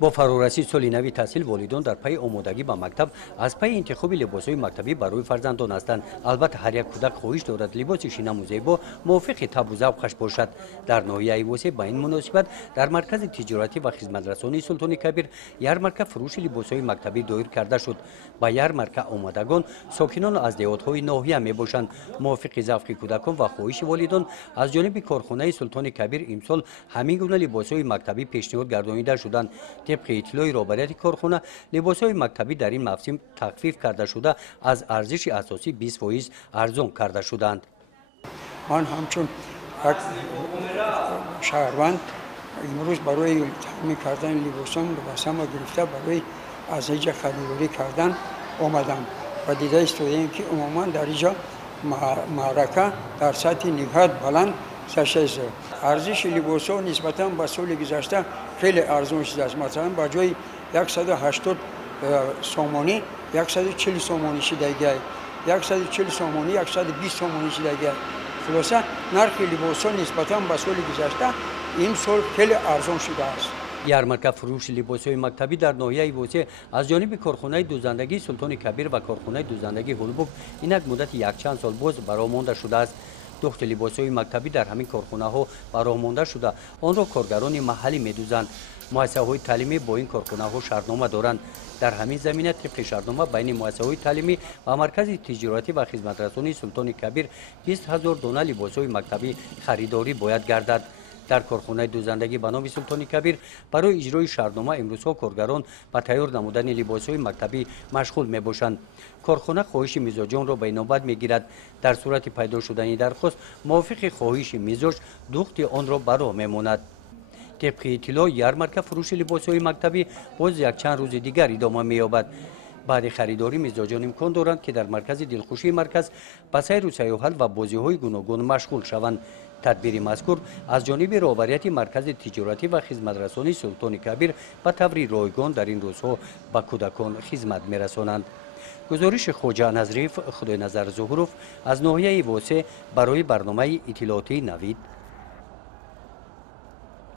با فرارسید سال نو تحصیل والدان در پی آمادگی به مکتب از پی انتخاب لباس‌های مکتبی برای فرزندان هستند. البته هر یک کودک خواهش دارد لباس شیرین و زیبا موافق طبع و ذوقش باشد. در ناحیه واسه با این مناسبت در مرکز تجارتی و خدمترسانی سلطان کبیر یارمارک فروش لباس‌های مکتبی دایر کرده شد. با یارمارک آمادگان ساکنان از دهات‌های ناحیه میباشند. موافق ذوق کودکان و خواهش والدان از جانب کارخانه سلطان کبیر امسال همین گونه لباس‌های مکتبی پیشنهاد گردانیده شدند. طبق اطلاع رهبری کارخانه لباس‌های مکتبی در این موسم تخفیف کرده شده از ارزش اساسی 20% ارزان کرده شدند. من همچون یک شهروند امروز برای تامین کردن لباسان واسه ما گرفته برای از اینجا خریداری کردن آمدم و دیده استودیم که عموما در اینجا معرکه در سطح نهایت بلند سشیز ارزش لباس‌ها نسبتاً به سال گذشته خیلی ارزان شده است. مثلا با جای 180 سومانی 140 سومانی شده است. 140 سومانی 120 سومانی شده است. خلاصه نرخ لباس‌ها نسبتاً به سال گذشته این سال خیلی ارزان شده است. یارمارک فروش لباس‌های مکتبی در ناحیه واسه از جانب کارخانه دوزندگی سلطان کبیر و کارخانه دوزندگی هولبوک اینک مدت یک چند سال باز برآمده شده است. دخت لباس‌های مکتبی در همین کارخانه‌ها برآمده شده آن را کارگران محلی می‌دوزند. مؤسسه‌های تعلیمی با این کارخانه‌ها شرطنامه دارند. در همین زمینه طبق شرطنامه بین مؤسسه‌های تعلیمی و مرکز تجارتی و خدمترسانی سلطان کبیر 20000 دانه لباس‌های مکتبی خریداری باید گردد. در کارخانه دوزندگی به نام سلطان کبیر برای اجرای شرطنامه امروزها کارگران به تیار نمودن لباس‌های مکتبی مشغول می‌باشند. کارخانه خواهش مزاجان را به نوبت می‌گیرد. در صورت پیدا شدن درخواست موافق خواهش مزاج دخت آن را برا می‌ماند. طبق اطلاع یارمارک فروش لباس‌های مکتبی باز یک چند روز دیگر ادامه می‌یابد. بعد خریداری مزاجان امکان دارند که در مرکز دلخوشی مرکز به سیر و سیاحت و بازی‌های گوناگون مشغول شوند. تدبیر مذکور از جانب رهبری مرکز تجارتی و خدمترسانی سلطان کبیر به طور رایگان در این روزها به کودکان خدمت می‌رسانند. گزارش خواجه نظریف خدای نظر ظهورов از ناحیه واسه برای برنامه اطلاعاتی نوید.